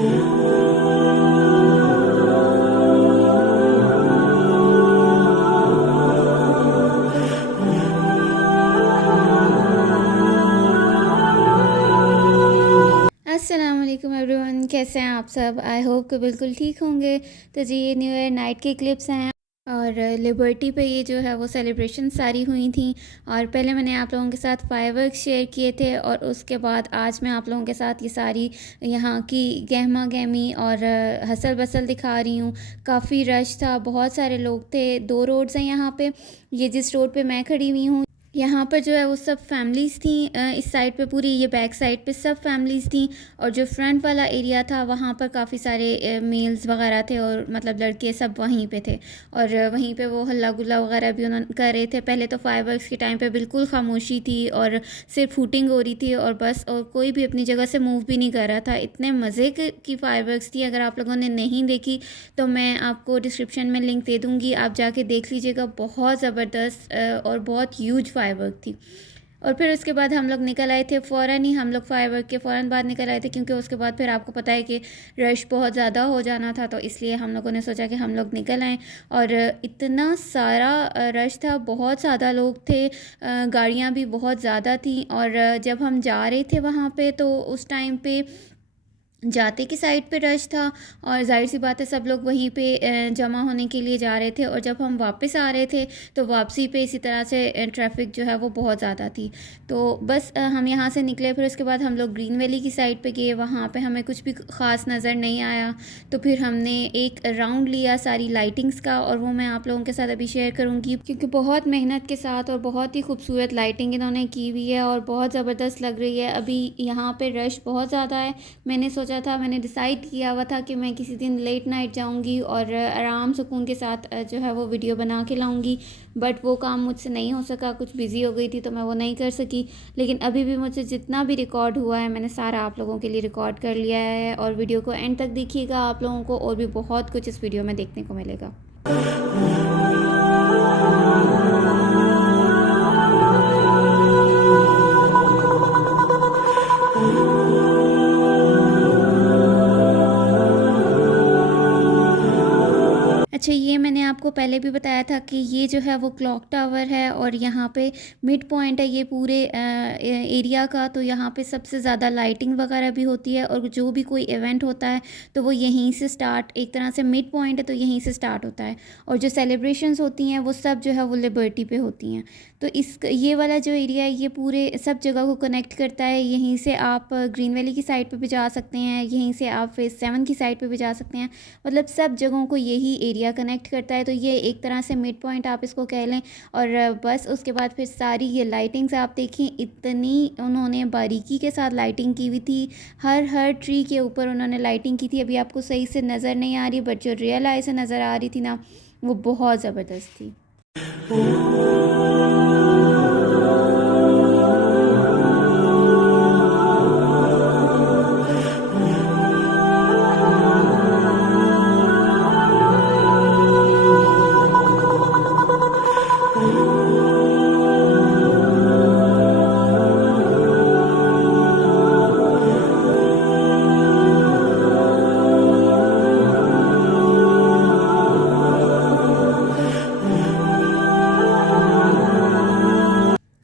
अस्सलाम वालेकुम एवरीवन, कैसे हैं आप सब। आई होप कि बिल्कुल ठीक होंगे। तो जी, ये न्यू ईयर नाइट के क्लिप्स हैं और लिबर्टी पे ये जो है वो सेलिब्रेशन सारी हुई थी। और पहले मैंने आप लोगों के साथ फायरवर्क्स शेयर किए थे और उसके बाद आज मैं आप लोगों के साथ ये सारी यहाँ की गहमा गहमी और हसल बसल दिखा रही हूँ। काफ़ी रश था, बहुत सारे लोग थे। 2 रोड्स हैं यहाँ पे। ये जिस रोड पे मैं खड़ी हुई हूँ यहाँ पर जो है वो सब फैमिलीज़ थी। इस साइड पे पूरी, ये बैक साइड पे सब फैमिलीज़ थी। और जो फ्रंट वाला एरिया था वहाँ पर काफ़ी सारे मेल्स वगैरह थे और मतलब लड़के सब वहीं पे थे। और वहीं पे वो हल्ला गुल्ला वगैरह भी उन्होंने कर रहे थे। पहले तो फायरवर्क्स के टाइम पे बिल्कुल खामोशी थी और सिर्फ शूटिंग हो रही थी और बस, और कोई भी अपनी जगह से मूव भी नहीं कर रहा था। इतने मज़े की फायरवर्क्स थी। अगर आप लोगों ने नहीं देखी तो मैं आपको डिस्क्रिप्शन में लिंक दे दूँगी, आप जाके देख लीजिएगा। बहुत ज़बरदस्त और बहुत ह्यूज फायरवर्क थी। और फिर उसके बाद हम लोग निकल आए थे, फ़ौरन ही हम लोग फायरवर्क के फ़ौरन बाद निकल आए थे, क्योंकि उसके बाद फिर आपको पता है कि रश बहुत ज़्यादा हो जाना था। तो इसलिए हम लोगों ने सोचा कि हम लोग निकल आएँ। और इतना सारा रश था, बहुत ज़्यादा लोग थे, गाड़ियाँ भी बहुत ज़्यादा थी। और जब हम जा रहे थे वहाँ पे तो उस टाइम पे जाते की साइड पे रश था और ज़ाहिर सी बात है सब लोग वहीं पे जमा होने के लिए जा रहे थे। और जब हम वापस आ रहे थे तो वापसी पे इसी तरह से ट्रैफिक जो है वो बहुत ज़्यादा थी। तो बस हम यहाँ से निकले। फिर उसके बाद हम लोग ग्रीन वैली की साइड पे गए। वहाँ पे हमें कुछ भी ख़ास नज़र नहीं आया। तो फिर हमने एक राउंड लिया सारी लाइटिंग्स का और वो मैं आप लोगों के साथ अभी शेयर करूँगी, क्योंकि बहुत मेहनत के साथ और बहुत ही खूबसूरत लाइटिंग इन्होंने की हुई है और बहुत ज़बरदस्त लग रही है। अभी यहाँ पर रश बहुत ज़्यादा है। मैंने डिसाइड किया हुआ था कि मैं किसी दिन लेट नाइट जाऊंगी और आराम सुकून के साथ जो है वो वीडियो बना के लाऊंगी। बट वो काम मुझसे नहीं हो सका, कुछ बिज़ी हो गई थी तो मैं वो नहीं कर सकी। लेकिन अभी भी मुझसे जितना भी रिकॉर्ड हुआ है मैंने सारा आप लोगों के लिए रिकॉर्ड कर लिया है। और वीडियो को एंड तक देखिएगा, आप लोगों को और भी बहुत कुछ इस वीडियो में देखने को मिलेगा। अच्छा, ये मैंने आपको पहले भी बताया था कि ये जो है वो क्लॉक टावर है और यहाँ पे मिड पॉइंट है ये पूरे एरिया का। तो यहाँ पे सबसे ज़्यादा लाइटिंग वगैरह भी होती है और जो भी कोई इवेंट होता है तो वो यहीं से स्टार्ट, एक तरह से मिड पॉइंट है तो यहीं से स्टार्ट होता है। और जो सेलिब्रेशंस होती हैं वो सब जो है वो लिबर्टी पे होती हैं। तो ये वाला जो एरिया है ये पूरे सब जगह को कनेक्ट करता है। यहीं से आप ग्रीन वैली की साइड पर भी जा सकते हैं, यहीं से आप फेज़ 7 की साइड पर भी जा सकते हैं। मतलब सब जगहों को यही एरिया कनेक्ट करता है। तो ये एक तरह से मिड पॉइंट आप इसको कह लें। और बस उसके बाद फिर सारी ये लाइटिंग्स आप देखें, इतनी उन्होंने बारीकी के साथ लाइटिंग की हुई थी। हर ट्री के ऊपर उन्होंने लाइटिंग की थी। अभी आपको सही से नज़र नहीं आ रही, बट जो रियल आई से नज़र आ रही थी ना वो बहुत ज़बरदस्त थी।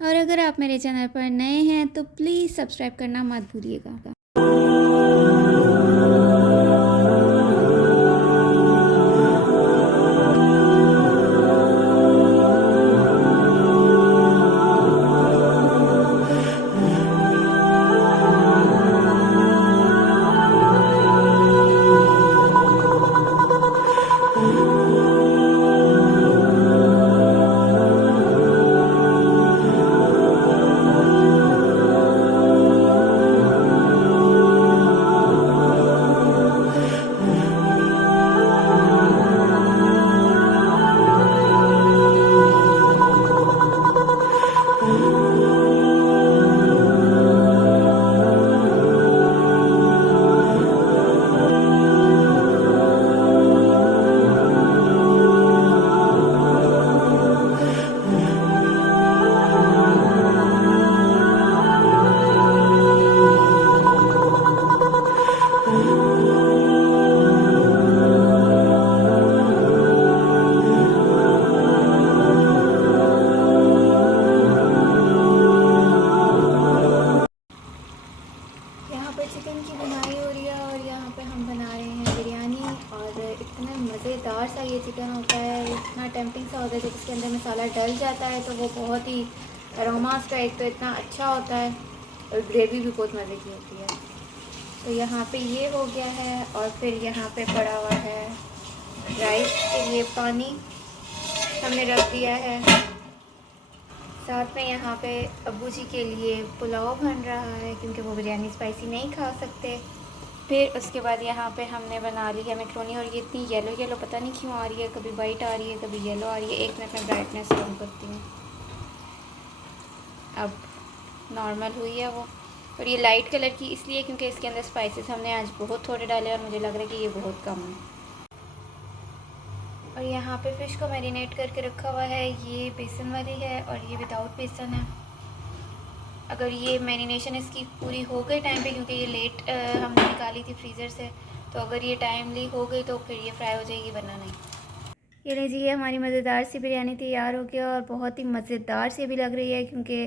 और अगर आप मेरे चैनल पर नए हैं तो प्लीज़ सब्सक्राइब करना मत भूलिएगा। मज़ेदार सा ये चिकन होता है, इतना टेम्पटिंग सा होता है। जब इसके अंदर मसाला डल जाता है तो वो बहुत ही अरोमास का एक तो इतना अच्छा होता है और ग्रेवी भी बहुत मज़े की होती है। तो यहाँ पे ये हो गया है और फिर यहाँ पे पड़ा हुआ है राइस के लिए पानी हमने रख दिया है। साथ में यहाँ पे अब्बू जी के लिए पुलाव बन रहा है क्योंकि वो बिरयानी स्पाइसी नहीं खा सकते। फिर उसके बाद यहाँ पे हमने बना ली है मैक्रोनी, और ये इतनी येलो येलो पता नहीं क्यों आ रही है, कभी वाइट आ रही है कभी येलो आ रही है। एक मिनट में ब्राइटनेस कम करती हूँ। अब नॉर्मल हुई है वो, और ये लाइट कलर की इसलिए क्योंकि इसके अंदर स्पाइसेस हमने आज बहुत थोड़े डाले और मुझे लग रहा है कि ये बहुत कम है। और यहाँ पे फ़िश को मैरिनेट करके रखा हुआ है, ये बेसन वाली है और ये विदाउट बेसन है। अगर ये मैरिनेशन इसकी पूरी हो गई टाइम पे, क्योंकि ये लेट हमने निकाली थी फ्रीज़र से, तो अगर ये टाइमली हो गई तो फिर ये फ्राई हो जाएगी, वरना नहीं। ये लीजिए हमारी मज़ेदार सी बिरयानी तैयार हो गया और बहुत ही मज़ेदार सी भी लग रही है क्योंकि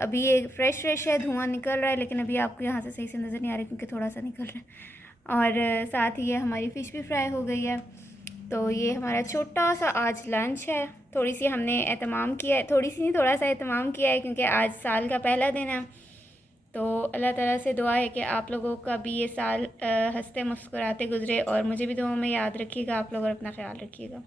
अभी ये फ्रेश है, धुआं निकल रहा है, लेकिन अभी आपको यहाँ से सही से नज़र नहीं आ रहा क्योंकि थोड़ा सा निकल रहा है। और साथ ही ये हमारी फ़िश भी फ्राई हो गई है। तो ये हमारा छोटा सा आज लंच है। थोड़ी सी हमने एहतमाम किया है, थोड़ी सी नहीं थोड़ा सा एहतमाम किया है क्योंकि आज साल का पहला दिन है। तो अल्लाह ताला से दुआ है कि आप लोगों का भी ये साल हंसते मुस्कुराते गुजरे और मुझे भी दुआओं में याद रखिएगा आप लोग, और अपना ख्याल रखिएगा।